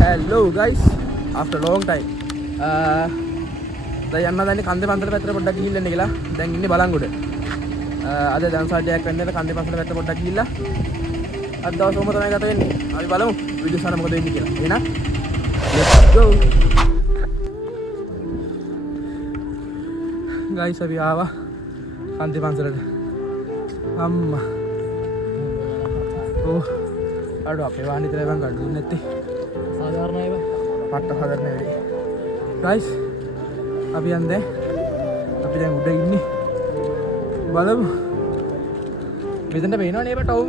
Hello guys, after long time. දැන් යන්න දැන් කන්දේ පන්සල පැත්තට පොඩ්ඩක් ගිහිල්ලා එන්න කියලා. දැන් ඉන්නේ බලංගොඩ. අද දවසටයක් වෙන්නේ කන්දේ පන්සල පැත්තට පොඩ්ඩක් ගිහිල්ලා. අද දවසම තමයි ගත වෙන්නේ. අපි බලමු වීඩියෝ සාන මොකද වෙන්නේ කියලා. එහෙනම් let's go. Guys, අපි ආවා කන්දේ පන්සලට. අම්මා. අඩු අපේ වාහනේ විතරයි මං ගන්න දුන්නේ නැත්තේ. සාධාරණයි බා. පට්ට හදන්න නෙවෙයි. Guys, අපි යන්නේ. අපි දැන් උඩ ඉන්නේ. බලමු. මෙතනට පේනවනේ මේ ටවුම.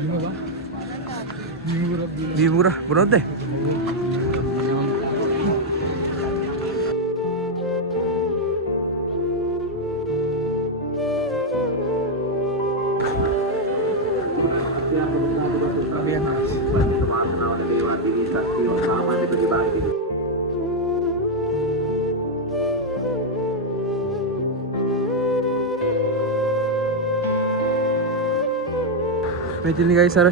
පේනවා. වීවුර බොනොත්ද? මෙතන guys අර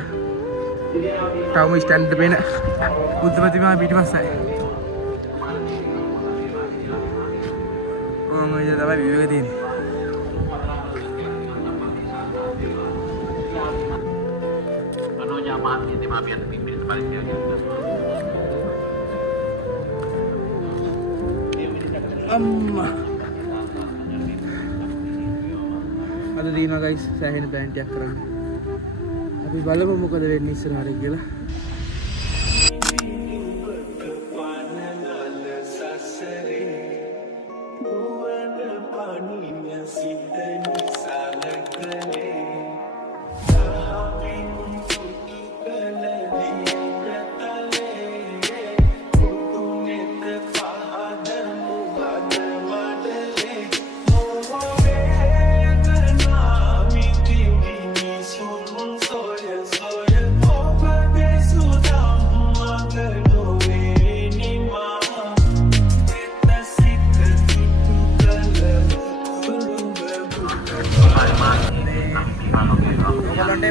ටවුම ස්ටෑන්ඩ් දෙපේන බුද්ධ ප්‍රතිමා පිටිපස්සයි. ඔන්න ඔය තමයි විවේක තියෙන්නේ. අම්මා අද දිනවා guys සෑහෙන ප්ලෑන් එකක් කරන්න. අපි බලමු මොකද වෙන්නේ ඉස්සරහට කියලා.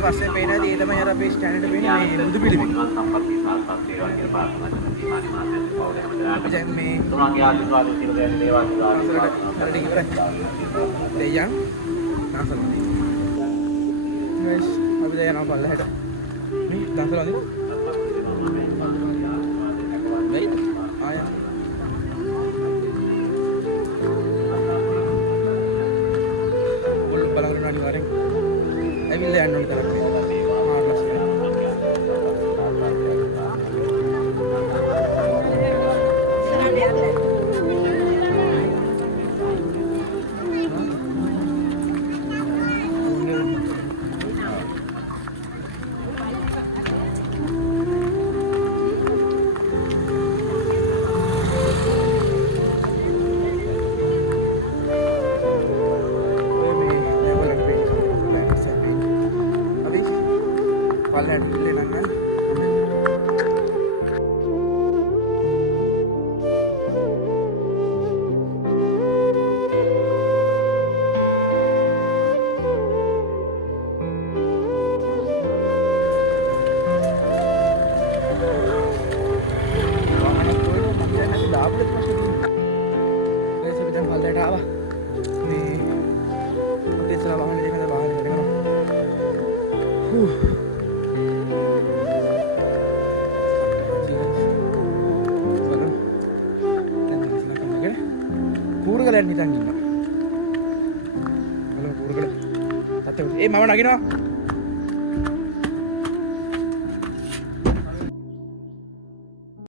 පස්සේ පේන දේ තමයි අර අපේ ස්ටෑන්ඩ් එකේ පේන මේ බුදු පිළිමය. දැන් මේ තුනගේ ආශිර්වාද සියලු දේවා දෙයයන් නාසල. guys අපි දැන් යනවා පල්ලෙහාට. මේ නාසල වදින. වෙයිද? ආය. ඔන්න බලන්න අනිවාර්යෙන්. ඇවිල්ලා යන්න ඕන තරම්. නිකන් ඉන්නවා. බලමු කුරුකල. තාත්තේ මම නගිනවා.